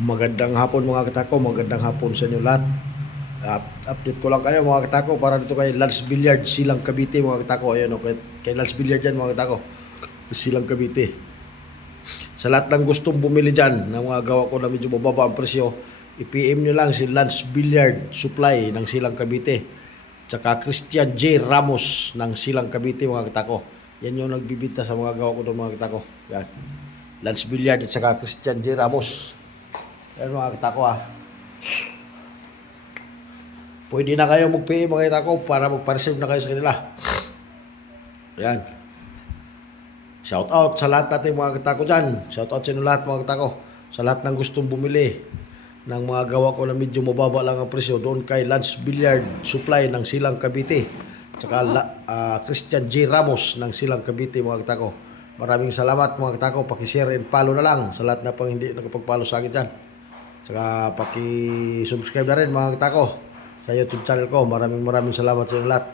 Magandang hapon mga katako, magandang hapon sa inyo lahat. Update ko lang kayo mga katako para dito kay Lance Billiard, Silang Cavite mga katako. Ayan o, kay Lance Billiard yan mga katako, Silang Cavite. Sa lahat ng gustong bumili dyan ng mga gawa ko na medyo mababa ang presyo, i-PM nyo lang si Lance Billiard Supply ng Silang Cavite. Tsaka Christian J. Ramos ng Silang Cavite mga katako. Yan yung nagbibinta sa mga gawa ko ng mga katako. Yan. Lance Billiard at saka Christian J. Ramos. Yan mga katako ah. Pwede na kayo mag-PM mga katako para magpa-reserve na kayo sa kanila. Yan. Shout out sa lahat natin mga katako dyan. Shout out sa inyo lahat mga katako. Sa lahat ng gustong bumili ng mga gawa ko na medyo mababa lang ang presyo doon kay Lance Billiard Supply ng Silang Cavite. Tsaka Christian J. Ramos ng Silang Cavite mga katako. Maraming salamat mga katako. Paki-share and follow na lang sa lahat na pang hindi nakapag-follow sa akin dyan. Tsaka paki-subscribe na rin mga katako sa YouTube channel ko. Maraming salamat sa inyo lahat.